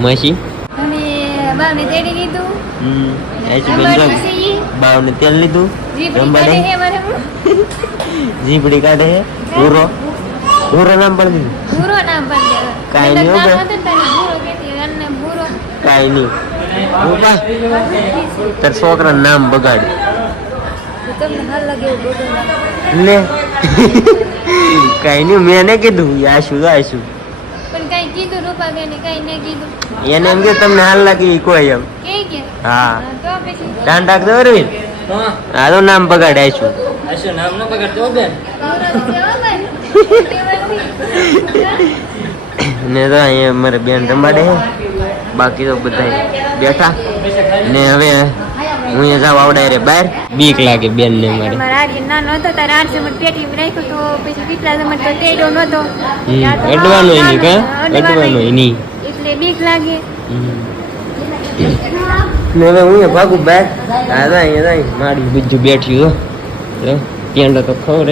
મસી અને બાવને તેડી લીધું આઈસી બેન જો બાવને તેલ લીધું જીબડી કાઢે હે મારે જીબડી કાઢે હે ભૂરો નામ પણ દીધું ભૂરો નામ પણ દે કાઈ નહીં નામ હતું તારે ભૂરો કેતી અને ભૂરો કાઈ નહીં તાર છોકરાનું નામ બગાડ તમને હાલ લાગે એવું બોલવાનું લે કાઈ નહીં મેં એને કીધું આશું પણ કઈ કીધું રૂપાબેને કઈ ન કીધું એને એમ કે તમને હાલ લાગી કોઈ એમ કે હા તો પછી ધ્યાન રાખજો અરવિંદ હા તો નામ બગાડ આશું નામ ન બગાડતો બેન ને તો અહીંયા મારે બેન રમાડે છે બાકી તો બધા બેઠા ને હવે હું અહીંયા જાવ આવડે રે બહાર બીક લાગે બેન ને મારે મારા આર્ય નાનો હતો તારે 800 મિનિટ પેટીમાં રાખ્યો તો પછી કેટલા સમય તો તેડો નતો અડવાનો એની કા અડવાનો એની એટલે બીક લાગે ને હવે હું ભાગું બહાર હા તો અહીંયા મારી બીજું બેઠ્યું પેંડો તો ખબર